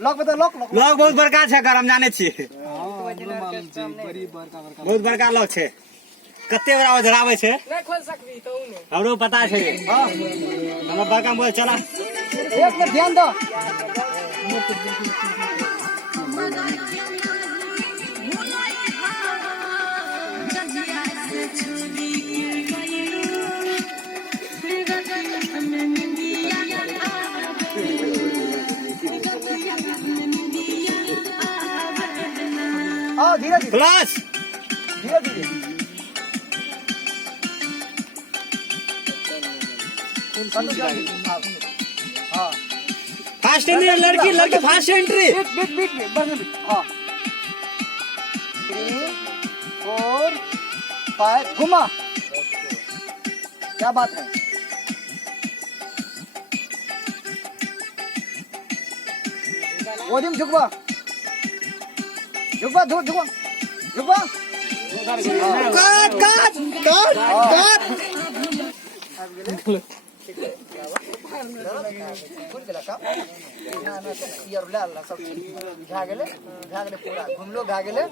lock बता lock lock बहुत बड़का छै हम जाने छियै बहुत बड़का लॉक छै कते बड़ा धरावे छै नहीं खोल सकबी तो उने हमरो पता छै हां हमरा बड़का मोबाइल चला एक मिनट ध्यान दो धीरे धीरे प्लस धीरे धीरे हाँ फास्ट एंट्री लड़की लड़की fast entry beat beat beat बस बीट हाँ 3 4 5 घुमा क्या बात है ओदिम झुकवा झुकवा झुकवा झुकवा काट काट काट काट पूरा घुमलो भए गेलै